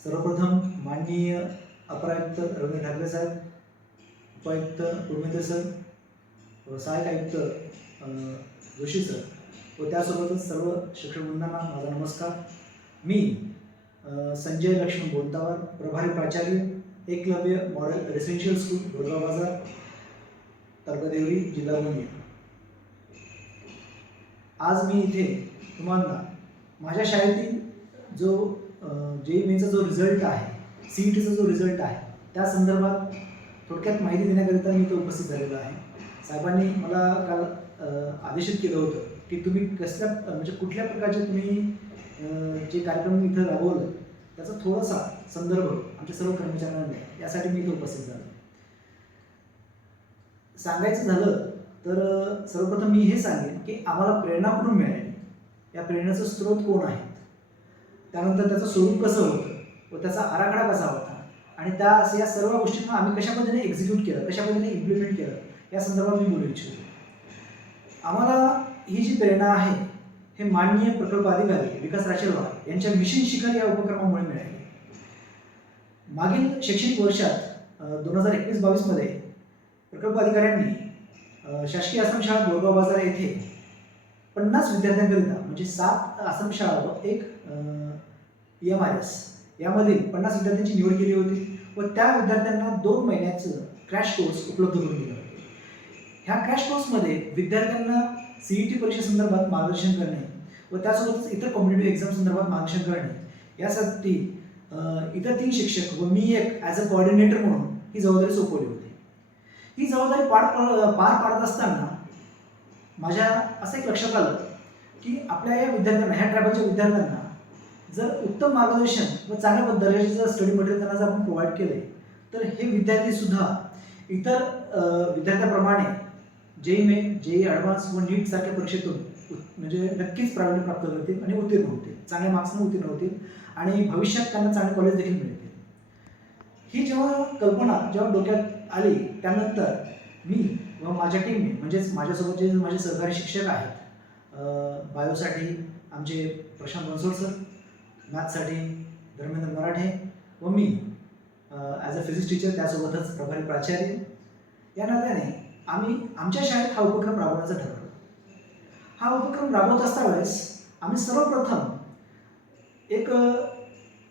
सर्वप्रथम माननीय अपरायुक्त रवींद्र ठाकरे साहेब, उपायुक्त उर्मिते सर, सहाय्यक आयुक्त जोशी सर व त्यासोबतच सर्व शिक्षकवृंदांना माझा नमस्कार. मी संजय लक्ष्मण बोलतावर, प्रभारी प्राचार्य, Eklavya model residential school, Borgaon बाजार, तालुका देवळी, जिल्हा गोंदिया. आज मी इथे तुम्हाला माझ्या शाळेतील जो JEE मेनचा जो रिझल्ट आहे, CETचा जो रिझल्ट आहे, त्या संदर्भात थोडक्यात माहिती देण्याकरिता मी इथे उपस्थित झालेलो आहे. साहेबांनी मला काल आदेशित केलं होतं की तुम्ही म्हणजे कुठल्या प्रकारचे तुम्ही जे कार्यक्रम इथं राबवलं त्याचा थोडासा संदर्भ आमच्या सर्व कर्मचाऱ्यांना द्या, यासाठी मी इथे उपस्थित झालो. सांगायचं झालं तर सर्वप्रथम मी हे सांगेन की आम्हाला प्रेरणा कुठून मिळाली, या प्रेरणेचा स्रोत कोण आहे, त्यानंतर त्याचं स्वरूप कसं होतं व त्याचा आराखडा कसा होता, आणि या सर्व गोष्टींना आम्ही कशा पद्धतीने एक्झिक्यूट केलं, कशा पद्धतीने इम्प्लिमेंट केलं, या संदर्भात मी बोलू इच्छितो. आम्हाला ही जी प्रेरणा आहे हे माननीय प्रकल्प अधिकारी विकास राशेलवार यांच्या मिशन शिखर या उपक्रमामुळे मिळाली. मागील शैक्षणिक वर्षात 2021-22 मध्ये प्रकल्प अधिकाऱ्यांनी शासकीय आश्रमशाळा बोरगाव बाजार येथे 50 विद्यार्थ्यांकरिता, म्हणजे 7 आश्रमशाळा व एक EMRS यामधील 50 विद्यार्थ्यांची निवड केली होती व त्या विद्यार्थ्यांना 2 महिन्याचं क्रॅश कोर्स उपलब्ध करून दिलं होतं. ह्या क्रॅश कोर्समध्ये विद्यार्थ्यांना CET परीक्षेसंदर्भात मार्गदर्शन करणे व त्यासोबतच इतर कॉम्पिटिटिव्ह एक्झाम संदर्भात मार्गदर्शन करणे, यासाठी इतर 3 शिक्षक व मी एक ॲज अ कोऑर्डिनेटर म्हणून ही जबाबदारी सोपवली होती. ही जबाबदारी पार पाडत असताना माझ्या असं एक लक्षात आलं की आपल्या या विद्यार्थ्यांना, ह्या ट्रॅव्हलच्या विद्यार्थ्यांना जर उत्तम मार्गदर्शन व चांगल्या दर्जाचं स्टडी मटेरियल त्यांना जर आपण प्रोव्हाइड केले तर हे विद्यार्थी सुद्धा इतर विद्यार्थ्याप्रमाणे JEE मेन, JEE ॲडव्हान्स व NEET सारख्या परीक्षेतून म्हणजे नक्कीच प्रावीण्य प्राप्त करतील आणि उत्तीर्ण होतील, चांगल्या मार्क्सने उत्तीर्ण होतील आणि भविष्यात त्यांना चांगले कॉलेज देखील मिळतील. ही कल्पना जेव्हा डोक्यात आली, त्यानंतर मी व माझ्या टीमने, म्हणजेच माझ्यासोबत जे माझे सहकारी शिक्षक आहेत, बायोसाठी आमचे प्रशांत बनसोड सर, मॅथ्ससाठी धर्मेंद्र मराठे व मी ॲज अ फिजिक्स टीचर, त्यासोबतच प्रभारी प्राचार्य, या नात्याने आम्ही आमच्या शाळेत हा उपक्रम राबवण्याचं ठरवलं. हा उपक्रम राबवत असता वेळेस आम्ही सर्वप्रथम एक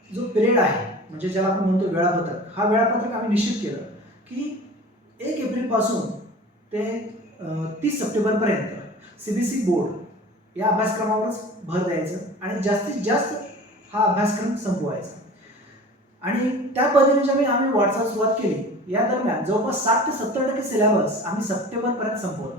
जो पिरियड आहे, म्हणजे ज्याला आपण म्हणतो वेळापत्रक, हा वेळापत्रक आम्ही निश्चित केलं की 1 एप्रिलपासून ते 30 सप्टेंबरपर्यंत CBSE बोर्ड या अभ्यासक्रमावरच भर द्यायचं आणि जास्तीत जास्त हा अभ्यासक्रम संपवायचा. आणि त्या पद्धतीने आम्ही वाटचाल सुरुवात केली. या दरम्यान जवळपास 60 ते 70% सिलेबस आम्ही सप्टेंबरपर्यंत संपवला.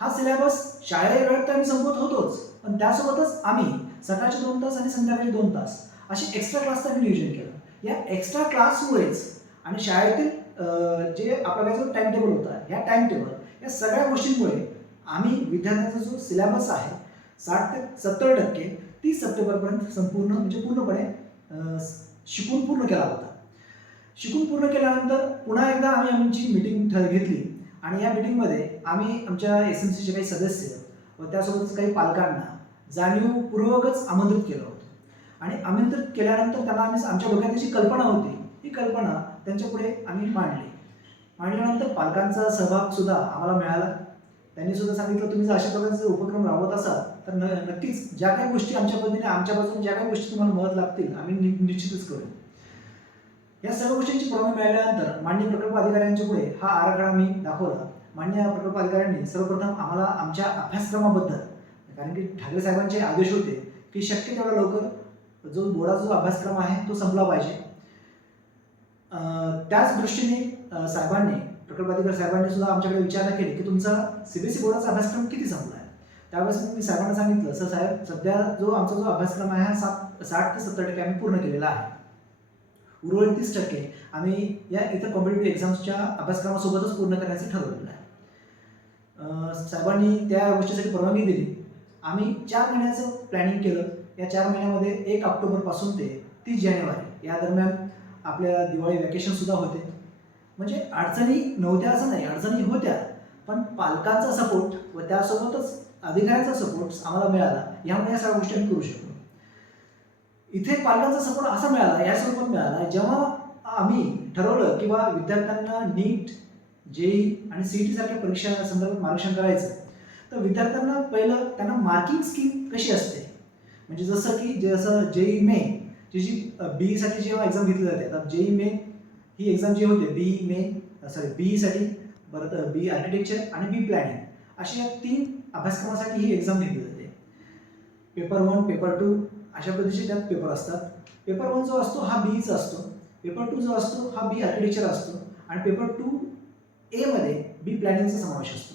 हा सिलेबस शाळेच्या वेळेत तर आम्ही संपवत होतोच, पण त्यासोबतच आम्ही सकाळचे 2 तास आणि संध्याकाळचे 2 तास असे एक्स्ट्रा क्लासचं आम्ही नियोजन केलं. या एक्स्ट्रा क्लासमुळेच आणि शाळेतील जे आपला जो टाइम टेबल होता, या टाइम टेबल, या सगळ्या गोष्टींमुळे आम्ही विद्यार्थ्यांचा जो सिलेबस आहे 60 ते 70% 30 सप्टेंबरपर्यंत संपूर्ण, म्हणजे पूर्णपणे शिकून पूर्ण केला होता. शिकून पूर्ण केल्यानंतर पुन्हा एकदा आम्ही आमची मीटिंग घेतली आणि या मीटिंगमध्ये आम्ही आमच्या SMCचे काही सदस्य व त्यासोबतच काही पालकांना जाणीवपूर्वकच आमंत्रित केलं होतं. आणि आमंत्रित केल्यानंतर त्यांना आम्ही आमच्या डोक्यात जी कल्पना होती, ही कल्पना त्यांच्यापुढे आम्ही मांडली. मांडल्यानंतर पालकांचा सहभाग सुद्धा आम्हाला मिळाला. त्यांनी सुद्धा सांगितलं, तुम्ही जर अशा प्रकारचे उपक्रम राबवत असाल तर नक्कीच ज्या काही गोष्टी आमच्या बाजूने ज्या काही गोष्टी तुम्हाला मदत लागतील आम्ही निश्चितच करू. या सर्व गोष्टींची परवानगी मिळाल्यानंतर माननीय प्रकल्प अधिकाऱ्यांच्या पुढे हा आराखडा मी दाखवला. माननीय प्रकल्प अधिकाऱ्यांनी सर्वप्रथम आम्हाला आमच्या अभ्यासक्रमाबद्दल, कारण की ठाकरे साहेबांचे आदेश होते की शक्य तेवढा लवकर जो बोर्डाचा जो अभ्यासक्रम आहे तो संपला पाहिजे, त्याच दृष्टीने प्रकल्प अधिकारी साहेबांनी सुद्धा आमच्याकडे विचारणा केली की तुमचा CBSE बोर्डाचा अभ्यासक्रम किती संपला आहे. त्यावेळेस मी साहेबांना सांगितलं, सर साहेब, सध्या आमचा जो अभ्यासक्रम आहे 60 ते 70% आम्ही पूर्ण केलेला आहे. उर्वरित 30% आम्ही या इतर कॉम्पिटिटिव्ह एक्झाम्सच्या अभ्यासक्रमासोबतच पूर्ण करण्याचं ठरवलेलं आहे. साहेबांनी त्या गोष्टीसाठी परवानगी दिली. आम्ही 4 महिन्याचं प्लॅनिंग केलं. या 4 महिन्यामध्ये 1 ऑक्टोबरपासून ते 30 जानेवारी या दरम्यान आपल्या दिवाळी वॅकेशन सुद्धा होते. म्हणजे अडचणी नव्हत्या असं नाही, अडचणी होत्या, पण पालकांचा सपोर्ट व त्यासोबतच अधिकाऱ्यांचा सपोर्ट आम्हाला मिळाला, यामुळे या सगळ्या गोष्टी आम्ही करू शकतो. इथे पालकांचा सपोर्ट असा मिळाला, या स्वरूपात मिळाला, जेव्हा आम्ही ठरवलं की बा विद्यार्थ्यांना नीट, जेई आणि सीईटी सारख्या परीक्षा संदर्भात मार्गदर्शन करायचं, तर विद्यार्थ्यांना पहिलं त्यांना मार्किंग स्कीम कशी असते, म्हणजे जसं जेई मेन जी बीईसाठी जेव्हा एक्झाम घेतली जाते, आता जेई मेन ही एक्झाम जी होते बीईसाठी, परत बी आर्किटेक्चर आणि बी प्लॅनिंग, अशा या 3 अभ्यासक्रमासाठी ही एक्झाम घेतली जाते. पेपर 1, पेपर 2 अशा पद्धतीचे त्यात पेपर असतात. पेपर 1 जो असतो हा बीईचा असतो, पेपर 2 जो असतो हा बी आर्किटेक्चर असतो आणि पेपर 2A मध्ये बी प्लॅनिंगचा समावेश असतो.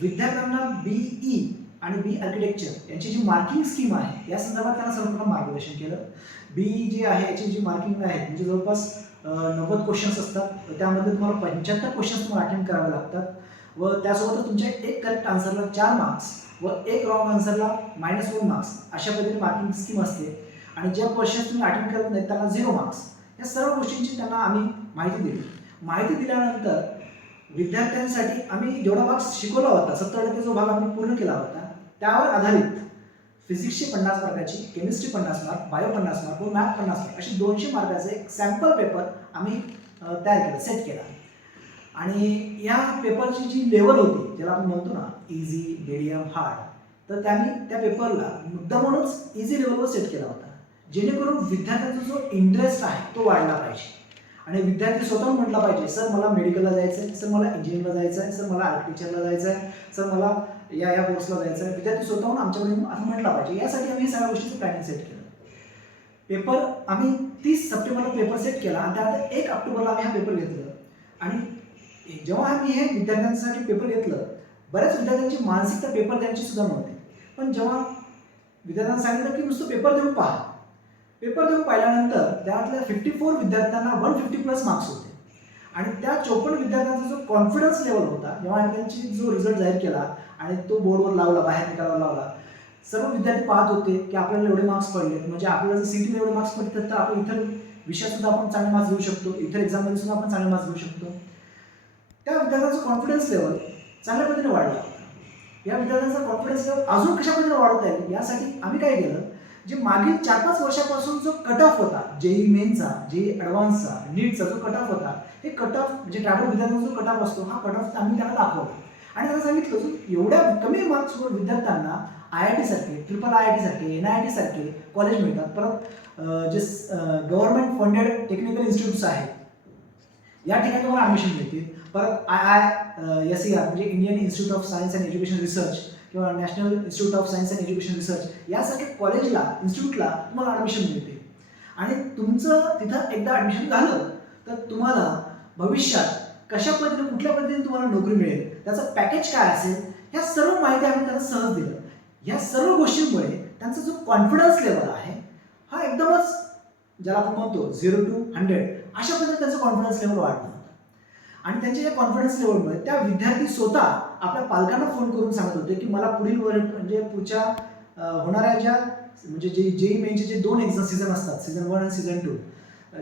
विद्यार्थ्यांना बीई आणि बी आर्किटेक्चर यांची जी मार्किंग स्कीम आहे या संदर्भात त्यांना सर्वप्रथम मार्गदर्शन केलं. बीई जे आहे याची जी मार्किंग आहे म्हणजे जवळपास 90 क्वेश्चन्स असतात, त्यामध्ये तुम्हाला 75 क्वेश्चन्स तुम्हाला अटेंड करावे लागतात व त्यासोबतच तुमच्या एक करेक्ट आन्सरला 4 मार्क्स व एक रॉंग आन्सरला -1 मार्क्स अशा पद्धतीने मार्किंग स्कीम असते. आणि ज्या क्वेश्चन्स तुम्ही अटेंड करत नाही त्यांना 0 मार्क्स. या सर्व गोष्टींची त्यांना आम्ही माहिती दिली. माहिती दिल्यानंतर विद्यार्थ्यांसाठी आम्ही जेवढा भाग शिकवला होता 70% जो भाग आम्ही पूर्ण केला होता, त्यावर आधारित फिजिक्सची 50 मार्काची, केमिस्ट्री 50 मार्क, बायो 50 मार्क व मॅथ 50 मार्क असे 200 मार्काचे एक सॅम्पल पेपर आम्ही तयार केला, सेट केला. आणि या पेपरची जी लेवल होती, ज्याला आपण म्हणतो ना इझी, मिडियम, हार्ड, तर त्यांनी त्या पेपरला मुद्दामूनच इझी लेवलवर सेट केला होता, जेणेकरून विद्यार्थ्यांचा जो इंटरेस्ट आहे तो वाढला पाहिजे. आणि विद्यार्थी स्वतःहून म्हटला पाहिजे, सर मला मेडिकलला जायचं आहे, सर मला इंजिनिअरिंगला जायचं आहे, सर मला आर्किटेक्चरला जायचं आहे, सर मला या कोर्सला जायचं आहे. विद्यार्थी स्वतःहून आमच्याकडे असं म्हटलं पाहिजे. यासाठी आम्ही सगळ्या गोष्टीचं प्लॅनिंग सेट केलं. पेपर आम्ही 30 सप्टेंबरला पेपर सेट केला आणि त्यानंतर 1 ऑक्टोबरला आम्ही हा पेपर घेतला. आणि जेव्हा आम्ही हे विद्यार्थ्यांसाठी पेपर घेतलं, बऱ्याच विद्यार्थ्यांची मानसिकता पेपर द्यायची सुद्धा नव्हती. पण जेव्हा विद्यार्थ्यांना सांगितलं की नुसतं पेपर देऊन पहा, पेपर देऊन पाहिल्यानंतर त्यातल्या 54 विद्यार्थ्यांना 150+ मार्क्स होते. आणि त्या 54 विद्यार्थ्यांचा जो कॉन्फिडन्स लेवल होता, जेव्हा आम्ही त्यांची जो रिझल्ट जाहीर केला आणि तो बोर्डवर लावला, बाहेर निकालावर लावला, सर्व विद्यार्थी पाहत होते की आपल्याला एवढे मार्क्स पडले, म्हणजे आपल्याला जर सीईटीला एवढे मार्क्स पडतात तर आपण इतर विषयात सुद्धा आपण चांगले मार्क्स घेऊ शकतो, इतर एक्झाममध्ये सुद्धा आपण चांगले मार्क्स घेऊ शकतो. त्या विद्यार्थ्यांचा कॉन्फिडन्स लेवल चांगल्या पद्धतीने वाढला होता. या विद्यार्थ्यांचा कॉन्फिडन्स लेवल अजून कशा पद्धतीने वाढवता येईल यासाठी आम्ही काय केलं, जे मागील 4-5 वर्षापासून जो कट ऑफ होता, जेई मेनचा, जेई ॲडव्हान्सचा, नीटचा जो कट ऑफ होता, हे कट ऑफ म्हणजे ट्रॅव्हल विद्यार्थ्यांचा जो कट ऑफ असतो, हा कट ऑफ आम्ही त्यांना दाखवला. आणि त्यांना सांगितलं की एवढ्या कमी मार्क्सवर विद्यार्थ्यांना IIT सारखे, IIIT सारखे, NIIT सारखे कॉलेज मिळतात. परत जे गव्हर्नमेंट फंडेड टेक्निकल इन्स्टिट्यूट्स आहेत या ठिकाणी तुम्हाला ॲडमिशन मिळतील. परत IISER म्हणजे Indian institute of science and education research किंवा national institute of science and education research यासारख्या कॉलेजला, इन्स्टिट्यूटला तुम्हाला ॲडमिशन मिळते. आणि तुमचं तिथं एकदा ॲडमिशन झालं तर तुम्हाला भविष्यात कशा पद्धतीने, कुठल्या पद्धतीने तुम्हाला नोकरी मिळेल, त्याचं पॅकेज काय असेल, ह्या सर्व माहिती आम्ही त्यांना सहज दिलं. या सर्व गोष्टींमुळे त्यांचा जो कॉन्फिडन्स लेवल आहे हा एकदमच, ज्याला आपण म्हणतो 0 to 100 अशा पद्धतीने त्यांचा कॉन्फिडन्स लेवल वाढला होता. आणि त्यांच्या या कॉन्फिडन्स लेवलमुळे त्या विद्यार्थी स्वतः आपल्या पालकांना फोन करून सांगत होते की मला पुढील म्हणजे पुढच्या होणाऱ्या ज्या म्हणजे जेई मेनचे जे 2 एक्झाम सीझन असतात, सीझन 1 आणि सीझन 2,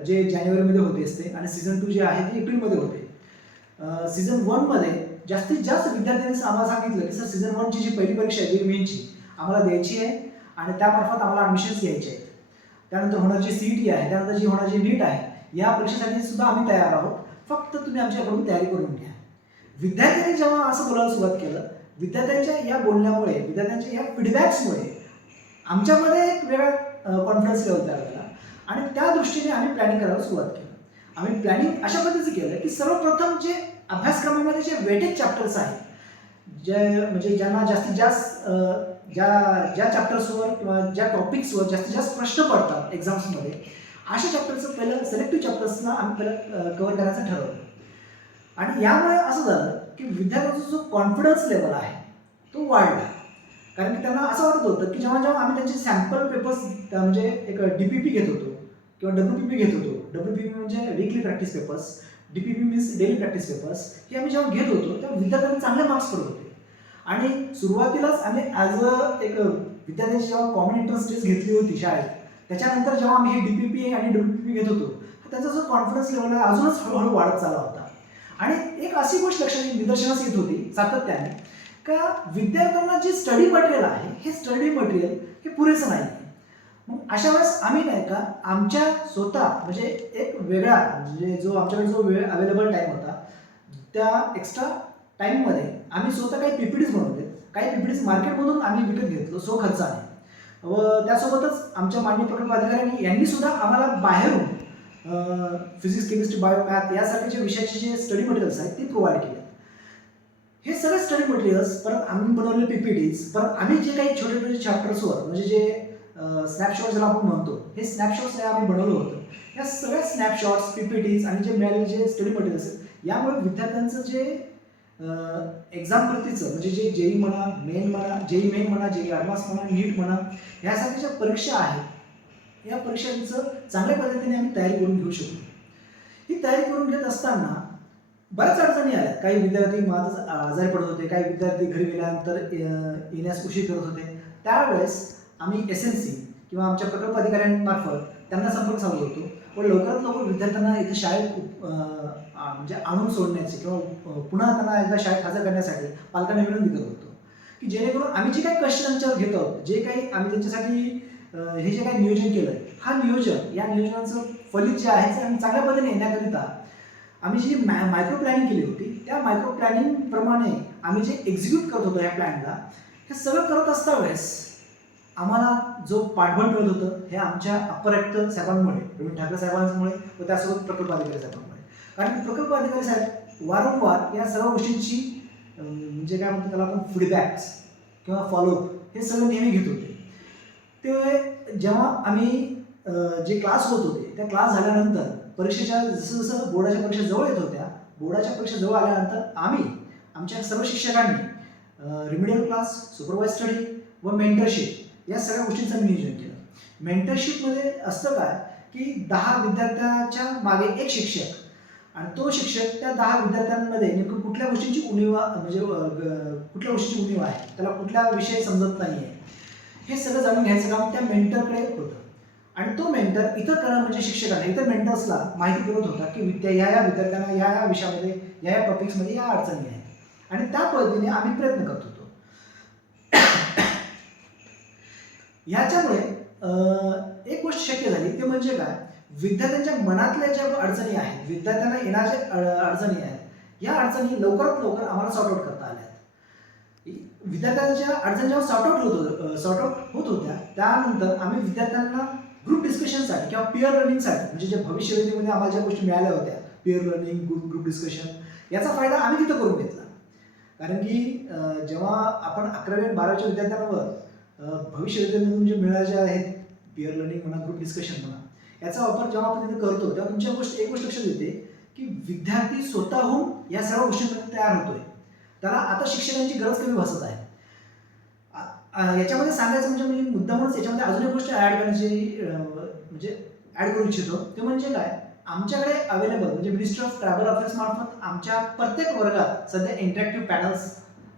जे जानेवारीमध्ये होते असते आणि सीझन 2 जे आहे ते एप्रिलमध्ये होते. सीझन 1 मध्ये जास्तीत जास्त विद्यार्थ्यांनी आम्हाला सांगितलं की सर सीझन 1 ची जी पहिली परीक्षा आहे जेई मेनची आम्हाला द्यायची आहे आणि त्यामार्फत आम्हाला ॲडमिशन्स घ्यायचे आहेत. त्यानंतर होणारी जी सीईटी आहे, त्यानंतर जी होणारी नीट आहे, या परीक्षेसाठी सुद्धा आम्ही तयार आहोत, फक्त तुम्ही आमच्याकडून तयारी करून घ्या. विद्यार्थ्यांनी जेव्हा असं बोलायला सुरुवात केलं, विद्यार्थ्यांच्या या बोलण्यामुळे, विद्यार्थ्यांच्या या फीडबॅक्समुळे आमच्यामध्ये एक वेगळा कॉन्फिडन्स लेवल तयार झाला. आणि त्या दृष्टीने आम्ही प्लॅनिंग करायला सुरुवात केली. आम्ही प्लॅनिंग अशा पद्धतीचं केलं की सर्वप्रथम जे अभ्यासक्रमामध्ये जे वेटेड चॅप्टर्स आहेत, जे म्हणजे ज्यांना जास्तीत जास्त ज्या चॅप्टर्सवर किंवा ज्या टॉपिक्सवर जास्तीत जास्त प्रश्न पडतात एक्झाम्समध्ये, अशा चॅप्टरचं पहिलं सिलेक्टिव्ह चॅप्टर्सना आम्ही पहिलं कव्हर करायचं ठरवलं. आणि यामुळे असं झालं की विद्यार्थ्यांचा जो कॉन्फिडन्स लेवल आहे तो वाढला. कारण की त्यांना असं वाटत होतं की जेव्हा जेव्हा आम्ही त्यांचे सॅम्पल पेपर्स म्हणजे एक DPP घेत होतो किंवा WPP घेत होतो, WPP म्हणजे weekly practice papers, DPP means daily practice papers, हे आम्ही जेव्हा घेत होतो तेव्हा विद्यार्थ्यांना चांगले मार्क्स पडत होते. आणि सुरुवातीलाच आम्ही ॲज एक विद्यार्थ्यांची जेव्हा कॉमन एंट्रन्स टेस्ट घेतली होती शाळेत, त्याच्यानंतर जेव्हा आम्ही हे DPP आणि WPP घेत होतो, त्याचा जो कॉन्फिडन्स लेवल आहे अजूनच हळूहळू वाढत चालला होता. आणि एक अशी गोष्ट लक्षात निदर्शनास येत होती सातत्याने का विद्यार्थ्यांना जे स्टडी मटेरियल आहे, हे स्टडी मटेरियल हे पुरेसं नाही. मग अशा वेळेस आम्ही नाही का आमच्या स्वतः म्हणजे एक वेगळा म्हणजे जो आमच्याकडे जो वेळ अवेलेबल टाईम होता त्या एक्स्ट्रा टाईममध्ये आम्ही स्वतः काही पीपीटीज बनवले, काही पीपीटीज मार्केटमधून आम्ही विकत घेतलो सो खर्चाने. व त्यासोबतच आमच्या माननीय प्रकल्प अधिकाऱ्यांनी यांनी सुद्धा आम्हाला बाहेरून फिजिक्स केमिस्ट्री बायो मॅथ यासारखे जे विषयाचे जे स्टडी मटेरियल्स आहेत ते प्रोव्हाइड केले. हे सगळे स्टडी मटेरियल्स परत आम्ही बनवलेले पीपीटीज, परत आम्ही जे काही छोटे छोटे चॅप्टर्सवर म्हणजे जे स्नॅपशॉट ज्याला आपण म्हणतो, हे स्नॅपशॉट्स आम्ही बनवलं होतं. या सगळ्या स्नॅपशॉट्स, पीपीटीज आणि जे मिळालेले जे स्टडी मटेरियल्स आहेत यामुळे विद्यार्थ्यांचं जे एक्झाम प्रतीचं म्हणजे जे जेई म्हणा, मेन म्हणा, जेई मेन म्हणा, जेई ॲडव्हान्स म्हणा, नीट म्हणा, ह्यासारख्या ज्या परीक्षा आहेत या परीक्षांचं चांगल्या पद्धतीने आम्ही तयारी करून घेऊ शकतो. ही तयारी करून घेत असताना बऱ्याच अडचणी आल्या. काही विद्यार्थी मुळातच आजारी पडत होते, काही विद्यार्थी घरी गेल्यानंतर येण्यास उशीर करत होते. त्यावेळेस आम्ही SNC किंवा आमच्या प्रकल्प अधिकाऱ्यांमार्फत त्यांना संपर्क साधलो होतो व लवकरात लवकर विद्यार्थ्यांना इथे शाळेत म्हणजे आणून सोडण्याची किंवा पुन्हा त्यांना एकदा शाळेत हजर करण्यासाठी पालकांना विनंती करत होतो की जेणेकरून आम्ही जे काही कष्ट त्यांच्यावर घेत आहोत, जे काही आम्ही त्यांच्यासाठी हे जे काही नियोजन केलं हा नियोजन या नियोजनाचं फलित जे आहे ते आम्ही चांगल्या पद्धतीने येण्याकरिता आम्ही जी मायक्रो प्लॅनिंग केली होती त्या मायक्रो प्लॅनिंग प्रमाणे आम्ही जे एक्झिक्यूट करत होतो या प्लॅनला, हे सगळं करत असता वेळेस आम्हाला जो पाठबळ मिळत होतं हे आमच्या अप्पर आयुक्त साहेबांमुळे, प्रवीण ठाकरे साहेबांमुळे व त्यासोबत प्रकल्प अधिकारी साहेबांमुळे. कारण प्रकल्प अधिकारी साहेब वारंवार या सर्व गोष्टींची म्हणजे काय म्हणतो त्याला आपण फीडबॅक्स किंवा फॉलोअप हे सगळं नेहमी घेत होते. ते जेव्हा आम्ही जे क्लास होत होते त्या क्लास झाल्यानंतर परीक्षेच्या जसं जसं बोर्डाच्या परीक्षा जवळ येत होत्या, बोर्डाच्या परीक्षा जवळ आल्यानंतर आम्ही आमच्या सर्व शिक्षकांनी रिमिडियल क्लास, सुपरवाइज स्टडी व मेंटरशिप या सगळ्या गोष्टींचं नियोजन केलं. मेंटरशिपमध्ये असतं काय की 10 विद्यार्थ्याच्या मागे एक शिक्षक आणि तो शिक्षक त्या 10 विद्यार्थ्यांमध्ये नेमकं कुठल्या गोष्टींची उणीवा म्हणजे कुठल्या गोष्टीची उणीव आहे, त्याला कुठला विषय समजत नाही आहे, हे सगळं जाणून घ्यायचं काम त्या मेंटरकडे होतं. आणि तो मेंटर इतर म्हणजे शिक्षकांना, इतर मेंटर्सला माहिती पुरवत होता की या विद्यार्थ्यांना या विषयामध्ये या टॉपिक्समध्ये या अडचणी आहेत आणि त्या पद्धतीने आम्ही प्रयत्न करत होतो. ह्याच्यामुळे एक गोष्ट शक्य झाली ते म्हणजे काय, विद्यार्थ्यांच्या मनातल्या ज्या अडचणी आहेत, विद्यार्थ्यांना येणाऱ्या अडचणी आहेत, या अडचणी लवकरात लवकर आम्हाला सॉर्ट आउट करता आल्या. विद्यार्थ्यांच्या अडचणी जेव्हा सॉर्ट आउट होत होत्या त्यानंतर आम्ही विद्यार्थ्यांना ग्रुप डिस्कशनसाठी किंवा पिअर लर्निंगसाठी म्हणजे जे भविष्यवेधीमध्ये आम्हाला ज्या गोष्टी मिळाल्या होत्या, पिअर लर्निंग, ग्रुप डिस्कशन, याचा फायदा आम्ही तिथं करून घेतला. कारण की जेव्हा आपण 11वी आणि 12वीच्या विद्यार्थ्यांवर भविष्यवेधीमधून जे मिळाले आहेत पिअर लर्निंग म्हणा, ग्रुप डिस्कशन म्हणा, याचा वापर जेव्हा आपण तिथे करतो तेव्हा तुमच्या एक गोष्ट लक्षात येते की विद्यार्थी स्वतःहून या सर्व गोष्टींमध्ये तयार होतोय. त्याला आता शिक्षकांची गरज कमी भासत आहे. याच्यामध्ये सांगायचं म्हणजे मी मुद्दामच याच्यामध्ये अजून एक गोष्ट ॲड करण्याची म्हणजे ॲड करू इच्छितो ते म्हणजे काय, आमच्याकडे अवेलेबल म्हणजे मिनिस्ट्री ऑफ ट्रॅव्हल अफेअर्स मार्फत आमच्या प्रत्येक वर्गात सध्या इंटरॅक्टिव्ह पॅनल्स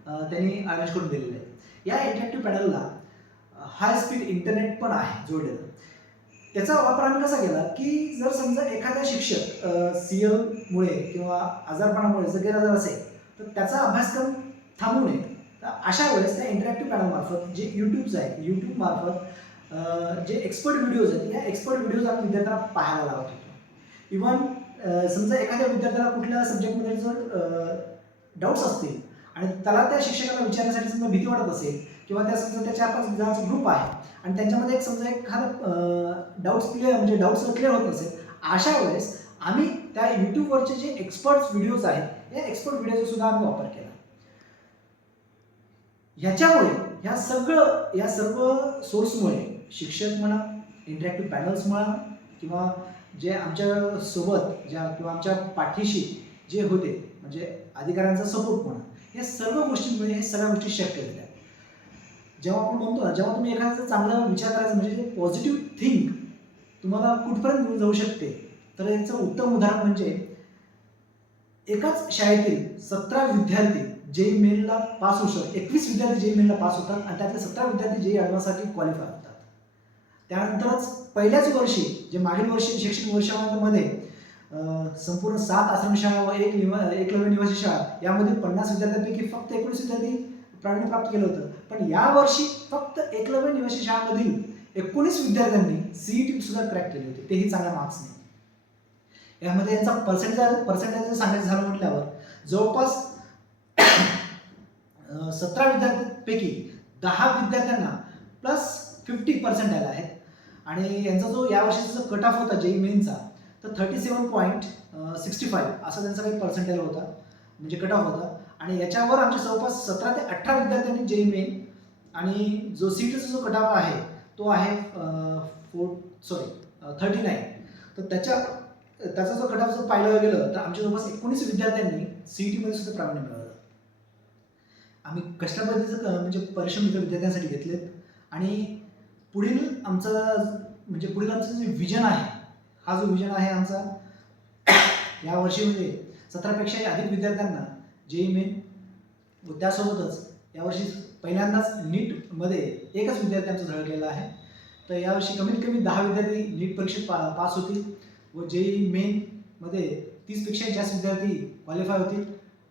त्यांनी अरेंज करून दिलेले आहेत. या इंटरॅक्टिव्ह पॅनलला हाय स्पीड इंटरनेट पण आहे जोडलेलं. त्याचा वापर आम्ही कसा केला की जर समजा एखादा शिक्षक CL-मुळे किंवा आजारपणामुळे जर गैरहजर असेल तर त्याचा अभ्यासक्रम थांबू नये. तर अशा वेळेस त्या इंटरॅक्टिव्ह पॅनल मार्फत जे यूट्यूब्स आहेत, यूट्यूब मार्फत जे एक्सपर्ट व्हिडिओज आहेत, या एक्सपर्ट व्हिडिओज आम्ही विद्यार्थ्यांना पाहायला लावत होतो. इव्हन समजा एखाद्या विद्यार्थ्याला कुठल्या सब्जेक्टमध्ये जर डाऊट्स असतील आणि त्याला त्या शिक्षकाला विचारण्यासाठी समजा भीती वाटत असेल किंवा त्या समजा त्या 4-5 जणांचा ग्रुप आहे आणि त्यांच्यामध्ये एक समजा एखादा डाऊट्स क्लिअर होत नसेल, अशा वेळेस आम्ही त्या यूट्यूबवरचे जे एक्सपर्ट्स व्हिडिओज आहेत या एक्सपर्ट व्हिडिओचा सुद्धा आम्ही वापर केला. ह्याच्यामुळे या सर्व सोर्समुळे शिक्षक म्हणा, इंटरॅक्टिव्ह पॅनल्स म्हणा किंवा जे आमच्या सोबत किंवा आमच्या पाठीशी जे होते म्हणजे अधिकाऱ्यांचा सपोर्ट म्हणा, या सर्व गोष्टींमुळे हे सगळ्या गोष्टी शक्य झाल्या. जेव्हा आपण म्हणतो ना, जेव्हा तुम्ही एखाद्याचा चांगला विचार करायचा म्हणजे पॉझिटिव्ह थिंक तुम्हाला कुठपर्यंत घेऊन जाऊ शकते, तर याचं उत्तम उदाहरण म्हणजे एकाच शाळेतील 17 विद्यार्थी जेई मेनला पास होऊ शकतात. 21 विद्यार्थी जेई मेनला पास होतात आणि त्यातले 17 विद्यार्थी जेई ॲडव्हान्ससाठी क्वालिफाय होतात. त्यानंतरच पहिल्याच वर्षी जे मागील वर्षी शैक्षणिक वर्षामध्ये संपूर्ण 7 आश्रमशाळा व एकलव्य निवासी शाळा यामध्ये 50 विद्यार्थ्यांपैकी फक्त 19 विद्यार्थी प्रावीण्य प्राप्त केलं होतं. पण यावर्षी फक्त एकलव्य निवासी शाळांमधील 19 विद्यार्थ्यांनी CET सुद्धा क्रॅक केली होती, तेही चांगल्या मार्क्सने. यामध्ये यांचा पर्सेंटेज सांगायचं झालं म्हटल्यावर जवळपास 17 विद्यार्थ्यांपैकी 10 विद्यार्थ्यांना +50% आले आहेत. आणि यांचा जो यावर्षीचा कट ऑफ होता JEE मेनचा, तर 37.65 असा त्यांचा काही पर्सेंटेज होता, म्हणजे कट ऑफ होता. आणि याच्यावर आमचे जवळपास 17 ते 18 विद्यार्थ्यांनी JEE मेन आणि जो CETचा जो कट ऑफ आहे तो आहे 39. तर त्याचा जो कट ऑफ जर पाहिलं गेलं तर आमच्या जवळपास 19 विद्यार्थ्यांनी CET मध्ये सुद्धा प्रावीण्य मिळवलं. आम्ही कशा पद्धतीचं म्हणजे परिश्रम इथं विद्यार्थ्यांसाठी घेतलेत. आणि पुढील आमचं जे विजन आहे, हा जो विजन आहे आमचा, यावर्षी म्हणजे 17पेक्षाही अधिक विद्यार्थ्यांना JEE मेन व त्यासोबतच यावर्षी पहिल्यांदाच नीटमध्ये एकच विद्यार्थी आमचा झळकलेला आहे. तर यावर्षी कमीत कमी 10 विद्यार्थी नीट परीक्षेत पास होतील व JEE मेनमध्ये 30पेक्षा जास्त विद्यार्थी क्वालिफाय होतील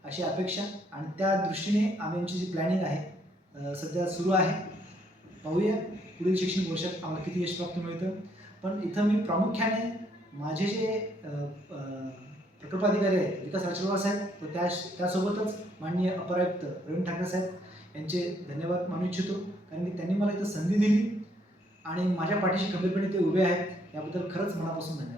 अशी अपेक्षा. आणि त्या दृष्टीने आमची जी प्लॅनिंग आहे सध्या सुरू आहे. पाहूया पुढील शैक्षणिक वर्षात आम्हाला किती यश प्राप्त मिळतं. पण इथं मी प्रामुख्याने माझे जे प्रकल्पाधिकारी आहेत विकास राजवार साहेब व त्यासोबतच माननीय अपर आयुक्त प्रवीण ठाकरे साहेब यांचे धन्यवाद मानू इच्छितो, कारण की त्यांनी मला इथं संधी दिली आणि माझ्या पाठीशी खंबीरपणे ते उभे आहेत. याबद्दल खरंच मनापासून धन्यवाद.